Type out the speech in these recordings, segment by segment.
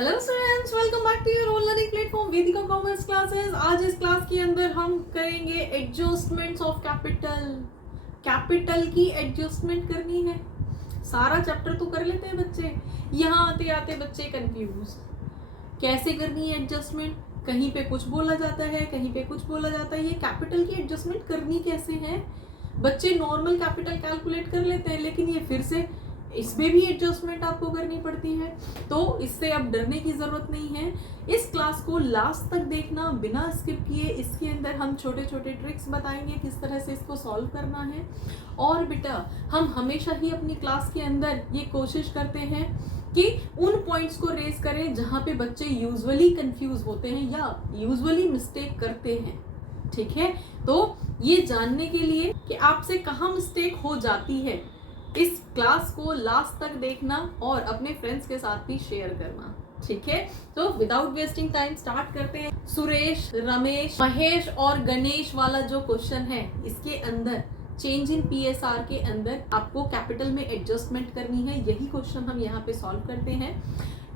Hello students, welcome back to your on learning platform Vedika commerce classes. आज इस class के अंदर हम करेंगे एडजस्टमेंट्स ऑफ कैपिटल की एडजस्टमेंट करनी है। सारा चैप्टर तो कर लेते हैं बच्चे, यहाँ आते आते बच्चे कंफ्यूज कैसे करनी है एडजस्टमेंट। कहीं पे कुछ बोला जाता है, कहीं पे कुछ बोला जाता है। ये कैपिटल की एडजस्टमेंट करनी कैसे है? बच्चे नॉर्मल कैपिटल कैलकुलेट कर लेते हैं, लेकिन ये फिर से इसमें भी एडजस्टमेंट आपको करनी पड़ती है। तो इससे अब डरने की जरूरत नहीं है। इस क्लास को लास्ट तक देखना बिना स्किप किए। इसके अंदर हम छोटे छोटे ट्रिक्स बताएंगे किस तरह से इसको सॉल्व करना है। और बेटा, हम हमेशा ही अपनी क्लास के अंदर ये कोशिश करते हैं कि उन पॉइंट्स को रेज करें जहाँ पे बच्चे यूजुअली कंफ्यूज होते हैं या यूजुअली मिस्टेक करते हैं। ठीक है, तो ये जानने के लिए कि आपसे कहाँ मिस्टेक हो जाती है, इस क्लास को लास्ट तक देखना और अपने फ्रेंड्स के साथ भी शेयर करना। ठीक है, तो विदाउट वेस्टिंग टाइम स्टार्ट करते हैं। सुरेश, रमेश, महेश और गणेश वाला जो क्वेश्चन है, इसके अंदर चेंज इन पीएसआर के अंदर आपको कैपिटल में एडजस्टमेंट करनी है। यही क्वेश्चन हम यहाँ पे सॉल्व करते हैं।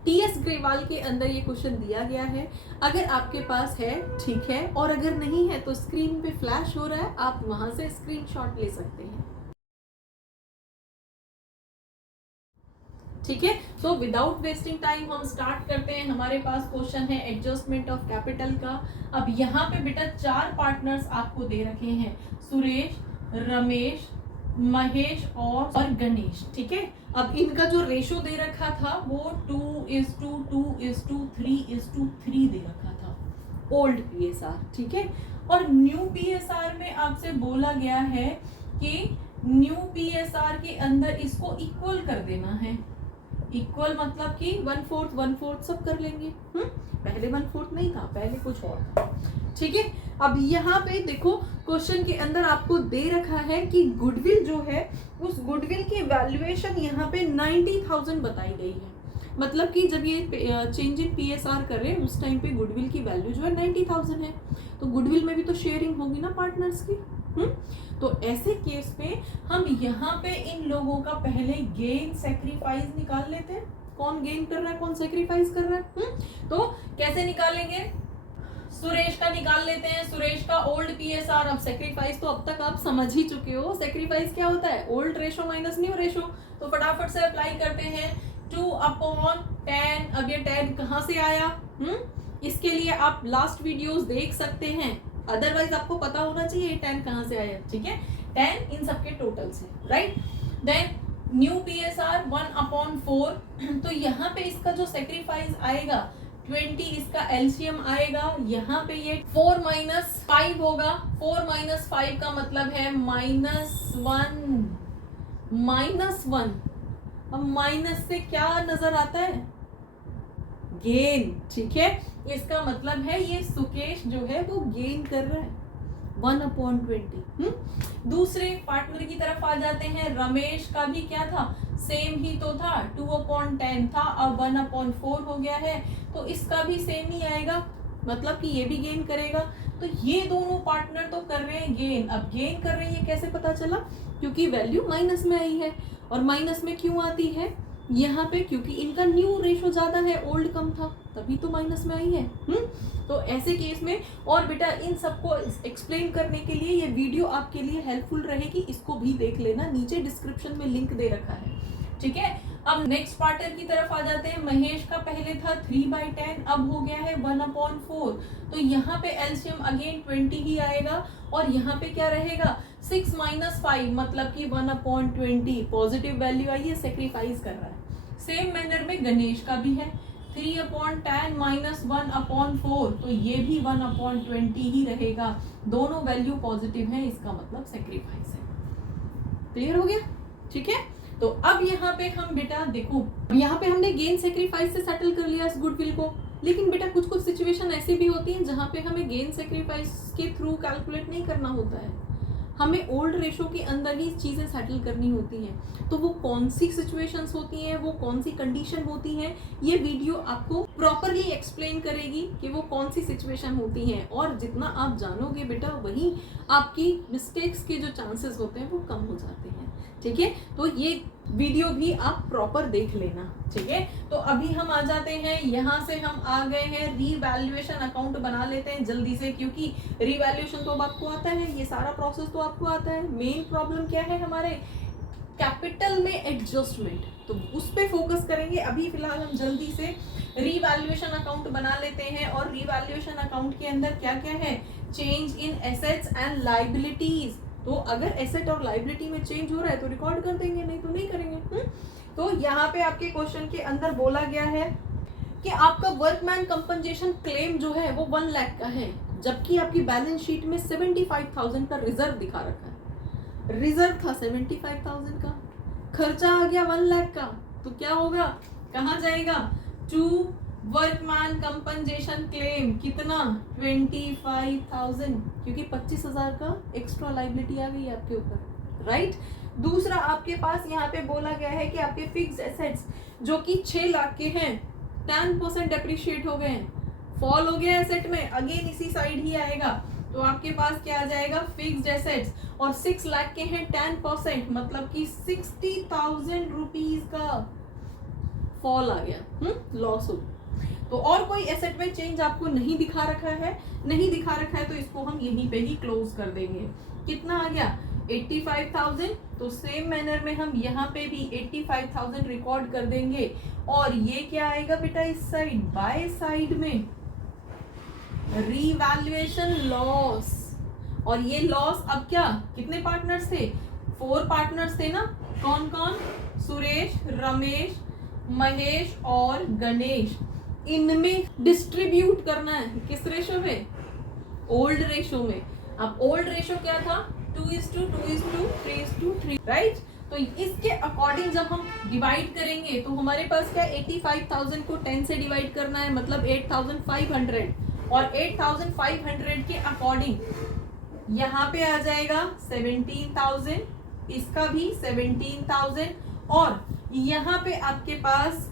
टीएस ग्रेवाल के अंदर ये क्वेश्चन दिया गया है। अगर आपके पास है ठीक है, और अगर नहीं है तो स्क्रीन पे फ्लैश हो रहा है, आप वहां से स्क्रीनशॉट ले सकते हैं। ठीक है, तो विदाउट वेस्टिंग टाइम हम स्टार्ट करते हैं। हमारे पास क्वेश्चन है एडजस्टमेंट ऑफ कैपिटल का। अब यहाँ पे बेटा 4 पार्टनर्स आपको दे रखे हैं, सुरेश, रमेश, महेश और गणेश। ठीक है, अब इनका जो रेशो दे रखा था वो 2:3 दे रखा था, ओल्ड पीएसआर। ठीक है, और न्यू पीएसआर में आपसे बोला गया है कि न्यू पीएसआर के अंदर इसको इक्वल कर देना है। इक्वल मतलब कि 1/4 सब कर लेंगे। पहले 1/4 नहीं था, पहले कुछ और था। ठीक है, अब यहाँ पे देखो क्वेश्चन के अंदर आपको दे रखा है कि गुडविल जो है, उस गुडविल की वैल्यूएशन यहाँ पे 90,000 बताई गई है। मतलब कि जब ये चेंज इन पीएसआर कर रहे हैं उस टाइम पे गुडविल की वैल्यू जो है 90,000 है। तो गुडविल में भी तो शेयरिंग होगी ना पार्टनर्स की। तो ऐसे केस पे हम यहाँ पे इन लोगों का पहले गेन सैक्रिफाइस निकाल लेते हैं। कौन गेन कर रहा है, कौन सैक्रिफाइस कर रहा है। तो कैसे निकालेंगे? सुरेश का निकाल लेते हैं। सुरेश का ओल्ड पीएसआर। अब सैक्रिफाइस तो अब तक आप समझ ही चुके हो। सैक्रिफाइस क्या होता है? Old ratio minus new ratio. तो फटाफट से अप्लाई करते हैं। 2/10। अब ये 10 कहाँ से आया? इसके लिए आप लास्ट वीडियोस देख सकते हैं, अदरवाइज आपको पता होना चाहिए 10 कहाँ से आया। ठीक है, 10 इन सबके टोटल से, राइट। Then new PSR 1/4। तो यहाँ पे इसका जो सैक्रिफाइस आएगा 20, इसका एलसीएम आएगा। यहाँ पे ये 4 - 5 होगा। 4 - 5 का मतलब है -1। अब माइनस से क्या नजर आता है? गेन। ठीक है, इसका मतलब है ये सुकेश जो है वो गेन कर रहा है 1/20। दूसरे पार्टनर की तरफ आ जाते हैं। रमेश का भी क्या था? सेम ही तो था, 2/10 था, अब 1/4 हो गया है। तो इसका भी सेम ही आएगा, मतलब कि ये भी गेन करेगा। तो ये दोनों पार्टनर तो कर रहे हैं गेन। अब गेन कर रहे हैं, कैसे पता चला? क्योंकि वैल्यू माइनस में आई है। और माइनस में क्यों आती है यहाँ पे? क्योंकि इनका न्यू रेशो ज्यादा है, ओल्ड कम था, तभी तो माइनस में आई है। तो ऐसे केस में, और बेटा इन सबको एक्सप्लेन करने के लिए ये वीडियो आपके लिए हेल्पफुल रहेगी, इसको भी देख लेना, नीचे डिस्क्रिप्शन में लिंक दे रखा है। ठीक है, अब नेक्स्ट पार्टनर की तरफ आ जाते हैं। महेश का पहले था 3/10, अब हो गया है 1/4। तो यहाँ पे एलसीएम अगेन 20 ही आएगा, और यहाँ पे क्या रहेगा? 6 - 5 मतलब कि 1/20। पॉजिटिव वैल्यू आई है, सेक्रीफाइस कर रहा है। सेम मैनर में गणेश का भी है 3/10 - 1/4। तो ये भी 1/20 ही रहेगा। दोनों वैल्यू पॉजिटिव है, इसका मतलब सेक्रीफाइस है। क्लियर हो गया? ठीक है, तो अब यहाँ पे हम बेटा देखो, यहाँ पे हमने गेन सेक्रीफाइस से सेटल कर लिया इस गुडविल को। लेकिन बेटा कुछ सिचुएशन ऐसी भी होती हैं जहाँ पे हमें गेन सेक्रीफाइस के थ्रू कैलकुलेट नहीं करना होता है, हमें ओल्ड रेशो के अंदर ही चीजें सेटल करनी होती हैं। तो वो कौन सी सिचुएशंस होती हैं, वो कौन सी कंडीशन होती हैं, ये वीडियो आपको प्रॉपरली एक्सप्लेन करेगी कि वो कौन सी सिचुएशन होती हैं। और जितना आप जानोगे बेटा, वही आपकी मिस्टेक्स के जो चांसेस होते हैं वो कम हो जाते हैं। ठीक है, तो ये वीडियो भी आप प्रॉपर देख लेना। ठीक है, तो अभी हम आ जाते हैं, यहाँ से हम आ गए हैं रीवैल्यूएशन अकाउंट बना लेते हैं जल्दी से, क्योंकि रीवैल्यूएशन तो अब आपको आता है, ये सारा प्रोसेस तो आपको आता है। मेन प्रॉब्लम क्या है हमारे कैपिटल में एडजस्टमेंट, तो उस पे फोकस करेंगे। अभी फिलहाल हम जल्दी से रीवैल्यूएशन अकाउंट बना लेते हैं। और रीवैल्यूएशन अकाउंट के अंदर क्या क्या है, change in assets and liabilities. तो अगर एसेट और लायबिलिटी में चेंज हो रहा है तो रिकॉर्ड कर देंगे, नहीं तो नहीं करेंगे। तो यहाँ पे आपके क्वेश्चन के अंदर बोला गया है कि आपका वर्कमैन कंपनसेशन क्लेम जो है वो 1 लाख का है, जबकि आपकी बैलेंस शीट में 75,000 का रिजर्व दिखा रखा है। रिजर्व था 75,000 का, खर्चा आ गया 1 लाख का, तो क्या होगा, कहाँ जाएगा, टू वर्कमैन कंपनसेशन क्लेम, कितना 25,000, क्योंकि 25,000 का एक्स्ट्रा लायबिलिटी आ गई आपके ऊपर, राइट। दूसरा आपके पास यहाँ पे बोला गया है कि आपके फिक्स्ड एसेट्स जो कि 6 लाख के हैं 10% डेप्रिशिएट हो गए हैं, फॉल हो गया एसेट में, अगेन इसी साइड ही आएगा। तो आपके पास क्या आ जाएगा, फिक्स्ड एसेट्स, और 6 लाख के हैं 10%, मतलब कि 60,000 रुपीज का फॉल आ गया, लॉस हो। तो और कोई एसेट में चेंज आपको नहीं दिखा रखा है, नहीं दिखा रखा है तो इसको हम यहीं पे ही क्लोज कर देंगे। कितना आ गया 85,000, तो सेम मैनर में हम यहाँ पे भी 85,000 रिकॉर्ड कर देंगे। और ये क्या आएगा बेटा, इस साइड बाय साइड में रीवैल्यूएशन लॉस। और ये लॉस अब क्या, कितने पार्टनर्स थे, 4 पार्टनर्स थे ना, कौन कौन, सुरेश, रमेश, महेश और गणेश। इनमें डिस्ट्रीब्यूट करना है किस रेशो में, ओल्ड रेशो में। अब ओल्ड रेशो क्या था, 2:2:2:3 3:3, राइट। तो इसके अकॉर्डिंग जब हम डिवाइड करेंगे तो हमारे पास क्या, 85,000 को 10 से डिवाइड करना है, मतलब 8,500, और 8,500 के अकॉर्डिंग यहाँ पे आ जाएगा 17,000, इसका भी 17,000, और यहाँ पे आपके पास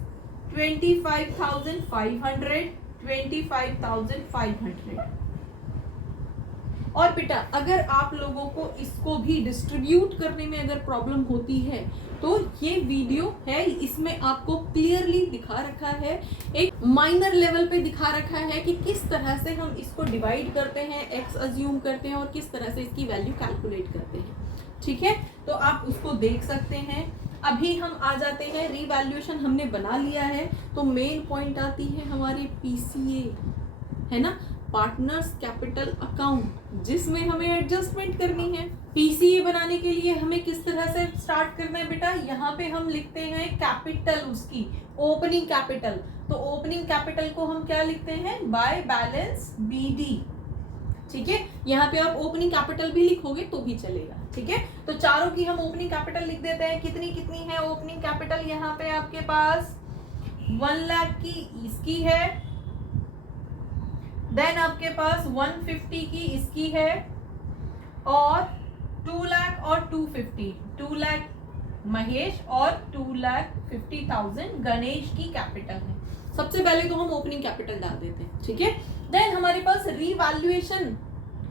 25,500, 25,500। और बेटा अगर आप लोगों को इसको भी डिस्ट्रीब्यूट करने में अगर प्रॉब्लम होती है तो ये वीडियो है, इसमें आपको क्लियरली दिखा रखा है, एक माइनर लेवल पे दिखा रखा है कि किस तरह से हम इसको डिवाइड करते हैं, एक्स अज्यूम करते हैं और किस तरह से इसकी वैल्यू कैलकुलेट करते हैं। ठीक है, तो आप उसको देख सकते हैं। अभी हम आ जाते हैं, रीवैल्यूएशन हमने बना लिया है, तो मेन पॉइंट आती है हमारी पीसीए, है ना, पार्टनर्स कैपिटल अकाउंट, जिसमें हमें एडजस्टमेंट करनी है। पीसीए बनाने के लिए हमें किस तरह से स्टार्ट करना है बेटा, यहाँ पे हम लिखते हैं कैपिटल, उसकी ओपनिंग कैपिटल। तो ओपनिंग कैपिटल को हम क्या लिखते हैं, बाय बैलेंस बीडी। ठीक है, यहाँ पे आप ओपनिंग कैपिटल भी लिखोगे तो भी चलेगा। ठीक है, तो चारों की हम ओपनिंग कैपिटल लिख देते हैं। कितनी कितनी है ओपनिंग कैपिटल, यहाँ पे आपके पास 1 लाख की इसकी है, देन आपके पास 150 की इसकी है, और 2 लाख और 250, 2 लाख महेश और 2,50,000 गणेश की कैपिटल है। सबसे पहले तो हम ओपनिंग कैपिटल डाल देते हैं। ठीक है, देन हमारे पास रीवैल्यूएशन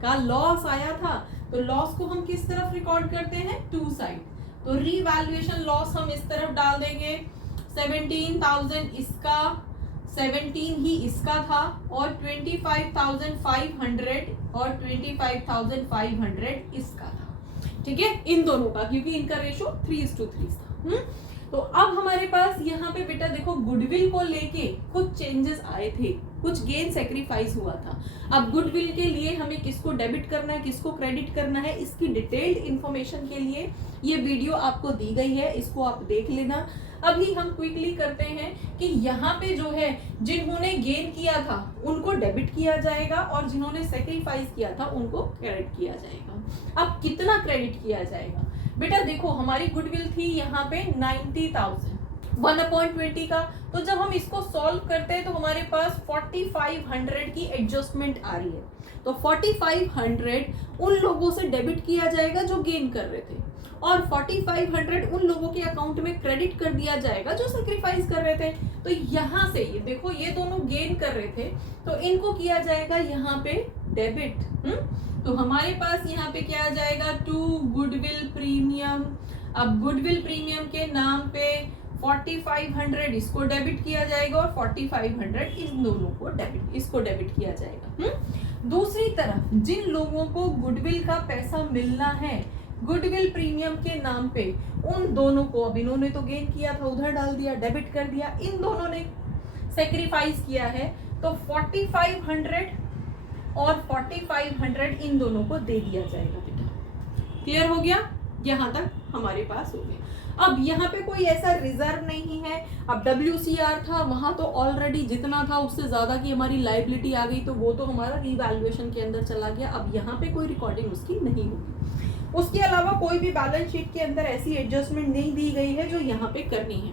का लॉस आया था, तो लॉस को हम किस तरफ रिकॉर्ड करते हैं, 2 साइड। तो रीवैल्यूएशन लॉस हम इस तरफ डाल देंगे, 17,000 इसका, 17 ही इसका था, और 25,500 और 25,500 इसका था। ठीक है, इन दोनों का, क्योंकि इनका रेशो 3:3 था। तो अब हमारे पास यहाँ पे बेटा देखो, गुडविल को लेके कुछ चेंजेस आए थे, कुछ गेन सेक्रीफाइस हुआ था। अब गुडविल के लिए हमें किसको डेबिट करना है, किसको क्रेडिट करना है, इसकी डिटेल्ड इंफॉर्मेशन के लिए ये वीडियो आपको दी गई है, इसको आप देख लेना। अभी हम क्विकली करते हैं कि यहाँ पे जो है, जिन्होंने गेन किया था उनको डेबिट किया जाएगा, और जिन्होंने सेक्रीफाइस किया था उनको क्रेडिट किया जाएगा। अब कितना क्रेडिट किया जाएगा बेटा, देखो हमारी गुडविल थी यहाँ पे 90,000, 1/20 का। तो जब हम इसको सॉल्व करते हैं तो हमारे पास 4,500 की एडजस्टमेंट आ रही है। तो 4,500 उन लोगों से डेबिट किया जाएगा जो गेन कर रहे थे, और 4,500 उन लोगों के अकाउंट में क्रेडिट कर दिया जाएगा जो सैक्रिफाइस कर रहे थे। तो यहाँ से ये देखो, ये दोनों गेन कर रहे थे, तो इनको किया जाएगा यहाँ पे डेबिट। तो हमारे पास यहाँ पे क्या आ जाएगा, 2 गुडविल प्रीमियम अब गुडविल प्रीमियम के नाम पे 4500 इसको डेबिट किया जाएगा और 4500 इन दोनों को डेबिट किया जाएगा। दूसरी तरफ जिन लोगों को गुडविल का पैसा मिलना है गुडविल प्रीमियम के नाम पे, उन दोनों को, अब इन्होंने तो गेन किया था उधर डाल दिया, डेबिट कर दिया, इन दोनों ने सेक्रीफाइस किया है, तो 4500 और 4500 इन दोनों को दे दिया जाएगा बेटा। क्लियर हो गया? यहाँ तक हमारे पास हो गया। अब यहाँ पे कोई ऐसा रिजर्व नहीं है। अब WCR था, वहां तो ऑलरेडी जितना था उससे ज्यादा की हमारी लाइबिलिटी आ गई, तो वो तो हमारा रीवैल्यूएशन के अंदर चला गया। अब यहाँ पे कोई रिकॉर्डिंग उसकी नहीं होगी। उसके अलावा कोई भी बैलेंस शीट के अंदर ऐसी एडजस्टमेंट नहीं दी गई है जो यहाँ पे करनी है।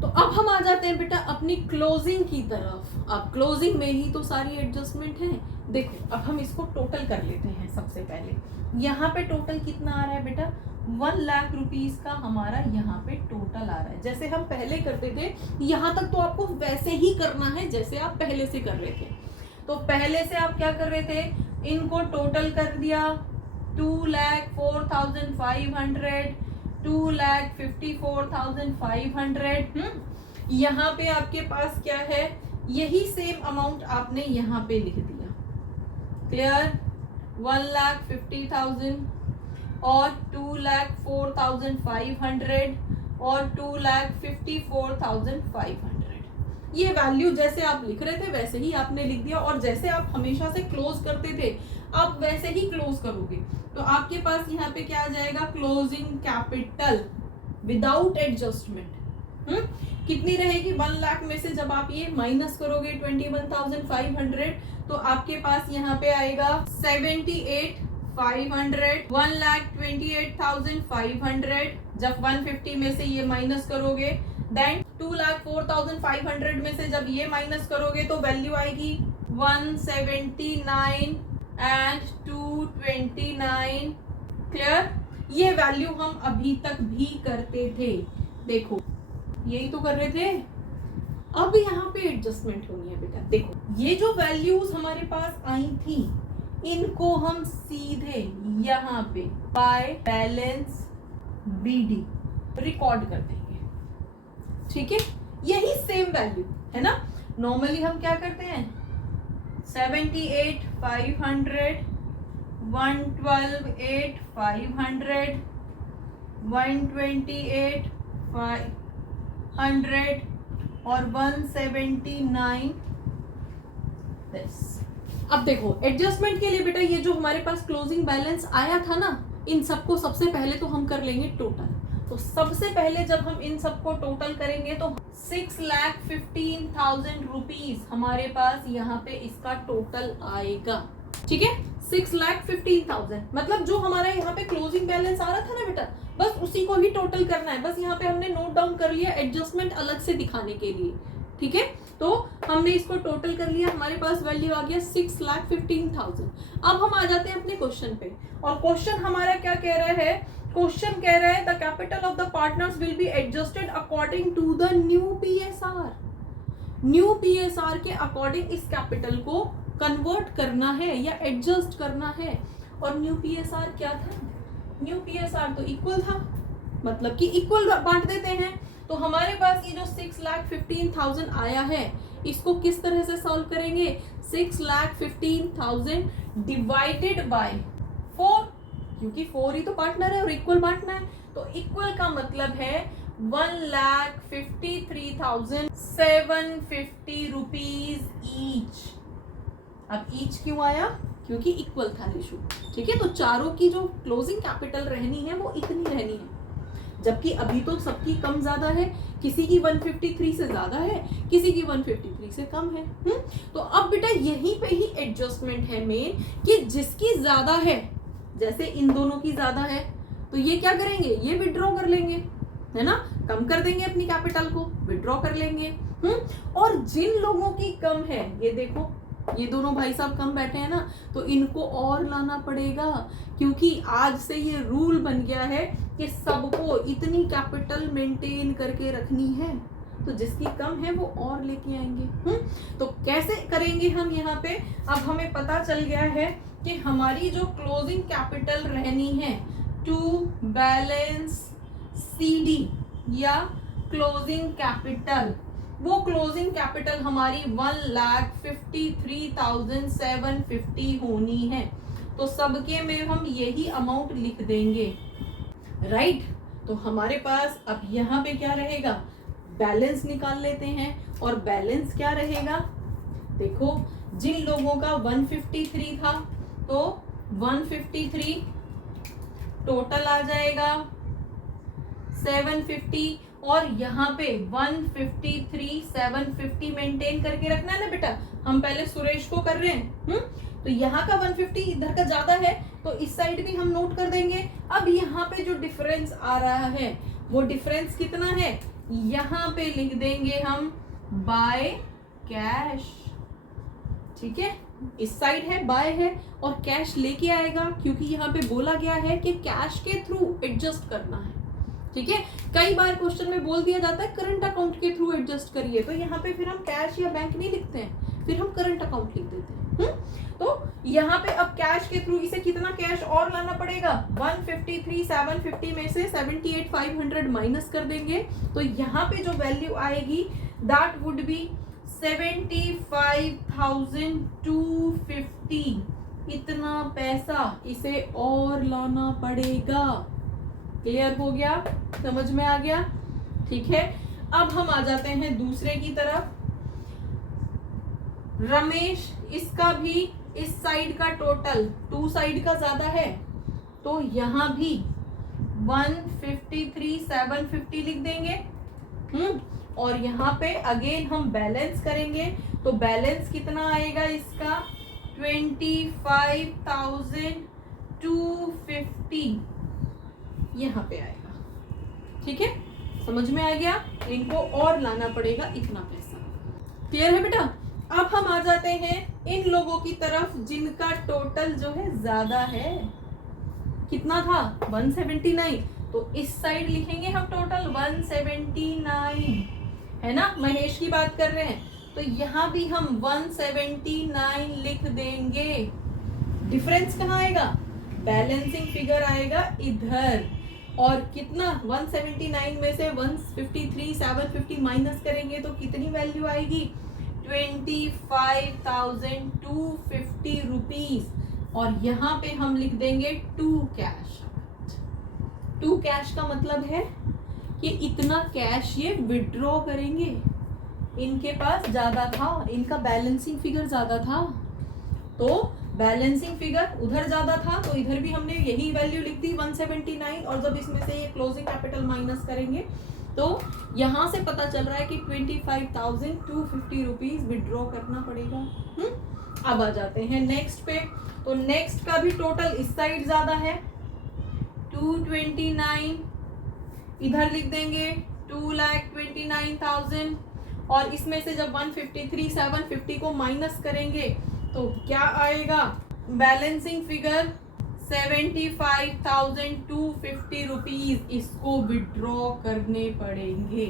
तो अब हम आ जाते हैं बेटा अपनी क्लोजिंग की तरफ। अब क्लोजिंग में ही तो सारी एडजस्टमेंट है। देखो अब हम इसको टोटल कर लेते हैं। सबसे पहले यहाँ पे टोटल कितना आ रहा है बेटा? 1 लाख रुपीस का हमारा यहाँ पे टोटल आ रहा है। जैसे हम पहले करते थे, यहाँ तक तो आपको वैसे ही करना है जैसे आप पहले से कर रहे थे। तो पहले से आप क्या कर रहे थे, इनको टोटल कर दिया, 2,04,500, 2,54,500। यहाँ पे आपके पास क्या है, यही सेम अमाउंट आपने यहाँ पे लिख दिया। क्लियर? 1,50,000 और 2,04,500 और 2,54,500। ये वैल्यू जैसे आप लिख रहे थे वैसे ही आपने लिख दिया, और जैसे आप हमेशा से क्लोज करते थे आप वैसे ही क्लोज करोगे। तो आपके पास यहाँ पे क्या आ जाएगा, क्लोजिंग कैपिटल विदाउट एडजस्टमेंट कितनी रहेगी? 1 लाख में से जब आप ये माइनस करोगे 21,500, तो आपके पास यहाँ पे आएगा 78,500, 1,28,500। जब 150 में से ये माइनस करोगे, देन 2,04,500 में से जब ये माइनस करोगे तो वैल्यू आएगी 179 एंड 229। क्लियर? ये वैल्यू हम अभी तक भी करते थे। देखो यही तो कर रहे थे। अब यहाँ पे एडजस्टमेंट होनी है बेटा। देखो ये जो वैल्यूज हमारे पास आई थी, इनको हम सीधे यहाँ पे बाय बैलेंस BD रिकॉर्ड कर देंगे। ठीक है? यही सेम वैल्यू है ना। नॉर्मली हम क्या करते हैं, 78,500, 112,8,500, 128,500 और 179 दिस। अब देखो एडजस्टमेंट के लिए बेटा ये जो हमारे पास क्लोजिंग बैलेंस आया था ना, इन सबको सबसे पहले तो हम कर लेंगे टोटल। तो सबसे पहले जब हम इन सबको टोटल करेंगे तो 6,15,000 रुपीज हमारे पास यहाँ पे इसका टोटल आएगा। ठीक है? 6,15,000 मतलब जो हमारा यहाँ पे क्लोजिंग बैलेंस आ रहा था ना बेटा, बस उसी को ही टोटल करना है। बस यहाँ पे हमने नोट डाउन कर लिया एडजस्टमेंट अलग से दिखाने के लिए। ठीक है? तो हमने इसको टोटल कर लिया, हमारे पास वैल्यू आ गया 6,15,000। अब हम आ जाते हैं अपने क्वेश्चन पे, और क्वेश्चन हमारा क्या कह रहा है? क्वेश्चन कह रहा है the capital of the partners will be adjusted according to the new PSR। New PSR के अकॉर्डिंग इस कैपिटल को कन्वर्ट करना है या एडजस्ट करना है। और न्यू PSR क्या था? न्यू PSR तो इक्वल था, मतलब कि इक्वल बांट देते हैं। तो हमारे पास ये जो 6,15,000 आया है, इसको किस तरह से सॉल्व करेंगे? 6,15,000 डिवाइडेड बाय 4, क्योंकि 4 ही तो पार्टनर है और इक्वल बांटना है। तो इक्वल का मतलब है 1,53,750 रुपीज ईच। अब ईच क्यों आया? क्योंकि इक्वल था रेशो। ठीक है? तो चारों की जो क्लोजिंग कैपिटल रहनी है वो इतनी रहनी है, जबकि अभी तो सबकी कम ज्यादा है। किसी की 153 से ज्यादा है, किसी की 153 से कम है। तो अब बेटा यहीं पे ही एडजस्टमेंट है मेन, कि जिसकी ज्यादा है, जैसे इन दोनों की ज्यादा है तो ये क्या करेंगे, ये विड्रॉ कर लेंगे, है ना, कम कर देंगे अपनी कैपिटल को, विड्रॉ कर लेंगे। और जिन लोगों की कम है, ये देखो ये दोनों भाई साहब कम बैठे हैं ना, तो इनको और लाना पड़ेगा, क्योंकि आज से ये रूल बन गया है कि सबको इतनी कैपिटल मेंटेन करके रखनी है। तो जिसकी कम है वो और लेके आएंगे। तो कैसे करेंगे हम यहाँ पे? अब हमें पता चल गया है कि हमारी जो क्लोजिंग कैपिटल रहनी है टू बैलेंस CD या क्लोजिंग कैपिटल, वो क्लोजिंग कैपिटल हमारी 1,53,750 होनी है। तो सबके में हम यही अमाउंट लिख देंगे, राइट। तो हमारे पास अब यहाँ पे क्या रहेगा, बैलेंस निकाल लेते हैं। और बैलेंस क्या रहेगा, देखो जिन लोगों का 153 था तो 153 टोटल आ जाएगा 750, और यहाँ पे 153 750 मेंटेन करके रखना है ना बेटा। हम पहले सुरेश को कर रहे हैं, तो यहाँ का 150 इधर का ज्यादा है तो इस साइड भी हम नोट कर देंगे। अब यहाँ पे जो डिफरेंस आ रहा है वो डिफरेंस कितना है, यहाँ पे लिख देंगे हम बाय कैश, ठीक है। इस साइड है बाय है और कैश लेके आएगा, क्योंकि यहाँ पे बोला गया है कि कैश के थ्रू एडजस्ट करना है, ठीक है। कई बार क्वेश्चन में बोल दिया जाता है करंट अकाउंट के थ्रू एडजस्ट करिए, तो यहाँ पे फिर हम कैश या बैंक नहीं लिखते हैं, फिर हम करंट अकाउंट लिख देते हैं। तो यहाँ पे अब कैश के थ्रू इसे कितना कैश और लाना पड़ेगा, 153 750 में से 78,500 माइनस कर देंगे, तो यहाँ पे जो वैल्यू आएगी दैट वुड बी 75,250। इतना पैसा इसे और लाना पड़ेगा। क्लियर हो गया, समझ में आ गया, ठीक है। अब हम आ जाते हैं दूसरे की तरफ। रमेश, इसका भी इस साइड का टोटल 2 साइड का ज्यादा है, तो यहाँ भी 153 750 लिख देंगे। और यहाँ पे अगेन हम बैलेंस करेंगे, तो बैलेंस कितना आएगा इसका 25,250 यहाँ पे आएगा, ठीक है। समझ में आ गया, इनको और लाना पड़ेगा इतना पैसा। क्लियर है बेटा। अब हम आ जाते हैं इन लोगों की तरफ जिनका टोटल जो है ज्यादा है। कितना था 179, तो इस साइड लिखेंगे हम टोटल 179, है ना। महेश की बात कर रहे हैं, तो यहाँ भी हम 179 लिख देंगे। डिफरेंस कहाँ आएगा, बैलेंसिंग फिगर आएगा इधर। और कितना 179 में से 153 750 माइनस करेंगे तो कितनी वैल्यू आएगी 25,250 रुपीज। और यहाँ पे हम लिख देंगे 2 कैश। 2 कैश का मतलब है कि इतना कैश ये विड्रॉ करेंगे। इनके पास ज्यादा था, इनका बैलेंसिंग फिगर ज्यादा था, तो बैलेंसिंग फिगर उधर ज्यादा था, तो इधर भी हमने यही वैल्यू लिख दी 179। और जब इसमें से ये क्लोजिंग कैपिटल माइनस करेंगे तो यहाँ से पता चल रहा है कि 25,250 रुपीज विड्रॉ करना पड़ेगा। अब आ जाते हैं नेक्स्ट पे। तो नेक्स्ट का भी टोटल इस साइड ज्यादा है 229, इधर लिख देंगे 2,29,000। और इसमें से जब 153 750 को माइनस करेंगे तो क्या आएगा, बैलेंसिंग फिगर 75,250 रुपीज इसको विड्रॉ करने पड़ेंगे।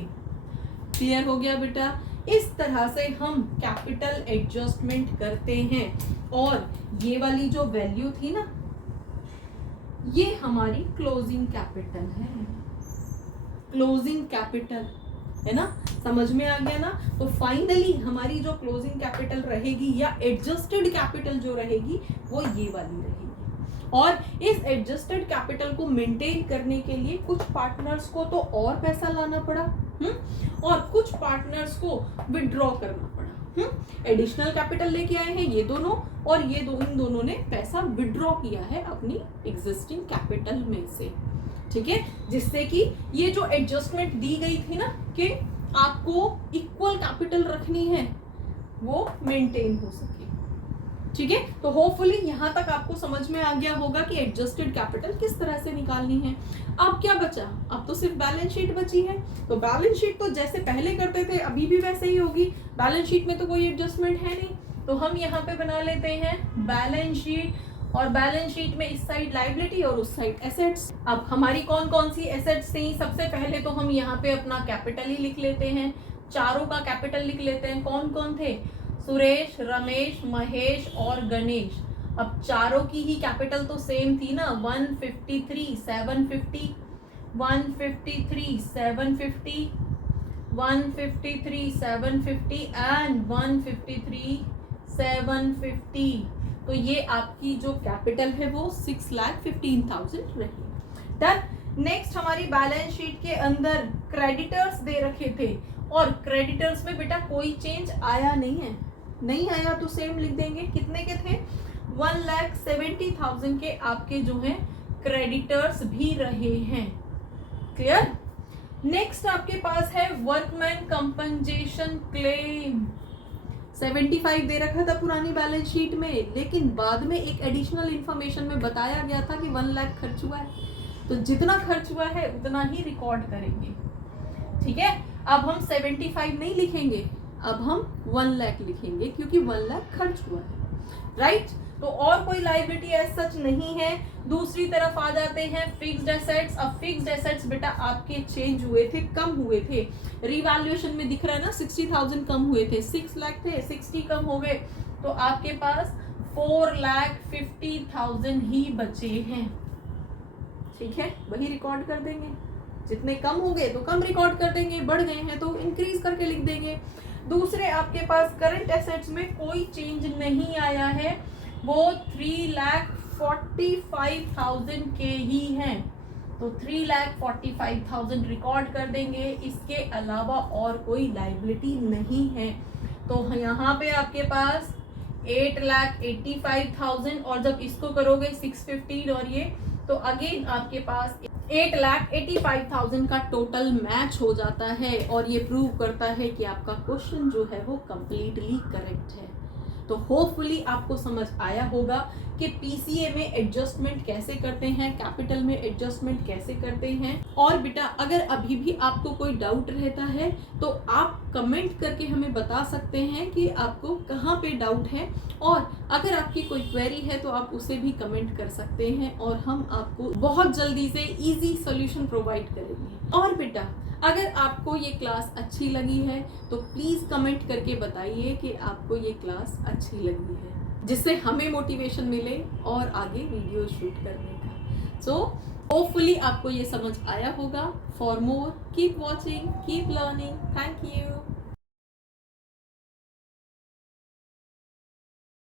क्लियर हो गया बेटा। इस तरह से हम कैपिटल एडजस्टमेंट करते हैं। और ये वाली जो वैल्यू थी ना, ये हमारी क्लोजिंग कैपिटल है, क्लोजिंग कैपिटल है ना। समझ में आ गया ना। तो फाइनली हमारी जो क्लोजिंग कैपिटल रहेगी या एडजस्टेड कैपिटल जो रहेगी वो ये वाली रहेगी। और इस एडजस्टेड कैपिटल को मेंटेन करने के लिए कुछ पार्टनर्स को तो और पैसा लाना पड़ा, और कुछ पार्टनर्स को विड्रॉ करना पड़ा। एडिशनल कैपिटल लेके आए हैं ये दोनों, और ये इन दोनों ने पैसा विड्रॉ किया है अपनी एग्जिस्टिंग कैपिटल में से, ठीक है। जिससे कि ये जो एडजस्टमेंट दी गई थी ना कि आपको इक्वल कैपिटल रखनी है, वो मेंटेन हो सके, ठीक है। तो होपफुली यहाँ तक आपको समझ में आ गया होगा कि एडजस्टेड कैपिटल किस तरह से निकालनी है। अब क्या बचा, अब तो सिर्फ बैलेंस शीट बची है। तो बैलेंस शीट तो जैसे पहले करते थे अभी भी वैसे ही होगी। बैलेंस शीट में तो कोई एडजस्टमेंट है नहीं, तो हम यहाँ पे बना लेते हैं बैलेंस शीट। और बैलेंस शीट में इस साइड लायबिलिटी और उस साइड एसेट्स। अब हमारी कौन कौन सी एसेट्स थी, सबसे पहले तो हम यहाँ पे अपना कैपिटल ही लिख लेते हैं। चारों का कैपिटल लिख लेते हैं। कौन कौन थे, सुरेश, रमेश, महेश और गणेश। अब चारों की ही कैपिटल तो सेम थी ना, 153 750। 153 750, 153 750 एंड 153 750। तो ये आपकी जो कैपिटल है वो 6,15,000 रही। डन। नेक्स्ट हमारी बैलेंस शीट के अंदर क्रेडिटर्स दे रखे थे और क्रेडिटर्स में बेटा कोई चेंज आया नहीं है, नहीं आया तो सेम लिख देंगे। कितने के थे? 1,70,000 के आपके जो है क्रेडिटर्स भी रहे हैं। क्लियर। नेक्स्ट आपके पास है वर्कमैन कंपनसेशन क्लेम। 75 दे रखा था पुरानी बैलेंस शीट में, लेकिन बाद में एक एडिशनल इंफॉर्मेशन में बताया गया था कि 1 लाख खर्च हुआ है, तो जितना खर्च हुआ है उतना ही रिकॉर्ड करेंगे। ठीक है, अब हम 75 नहीं लिखेंगे, अब हम 1 लाख लिखेंगे क्योंकि 1 लाख खर्च हुआ है। राइट। तो और कोई लायबिलिटी एज सच नहीं है। दूसरी तरफ आ जाते हैं फिक्स्ड एसेट्स। अब फिक्स्ड एसेट्स बेटा आपके चेंज हुए थे, कम हुए थे। रिवैल्यूएशन में दिख रहा है ना, 60,000 कम हुए थे, 6 लाख थे, 60 कम हो गए, तो आपके पास 4,50,000 ही बचे हैं। ठीक है, वही रिकॉर्ड कर देंगे। जितने कम हो गए तो कम रिकॉर्ड कर देंगे, बढ़ गए हैं तो इंक्रीज करके लिख देंगे। दूसरे आपके पास करंट एसेट्स में कोई चेंज नहीं आया है, वो 3,45,000 के ही हैं, तो 3,45,000 रिकॉर्ड कर देंगे। इसके अलावा और कोई लायबिलिटी नहीं है। तो यहाँ पे आपके पास 8,85,000 और जब इसको करोगे 650 और ये, तो अगेन आपके पास 8,85,000 का टोटल मैच हो जाता है और ये प्रूव करता है कि आपका क्वेश्चन जो है वो कंप्लीटली करेक्ट है। तो होपफुली आपको समझ आया होगा कि पीसीए में एडजस्टमेंट कैसे करते हैं, कैपिटल में एडजस्टमेंट कैसे करते हैं। और बेटा अगर अभी भी आपको कोई डाउट रहता है तो आप कमेंट करके हमें बता सकते हैं कि आपको कहाँ पे डाउट है, और अगर आपकी कोई क्वेरी है तो आप उसे भी कमेंट कर सकते हैं और हम आपको बहुत जल्दी से इजी सॉल्यूशन प्रोवाइड करेंगे। और बेटा अगर आपको ये क्लास अच्छी लगी है तो प्लीज़ कमेंट करके बताइए कि आपको ये क्लास अच्छी लगी है, जिससे हमें मोटिवेशन मिले और आगे वीडियो शूट करने का। सो होपफुली आपको ये समझ आया होगा। For more keep watching, keep learning. Thank you.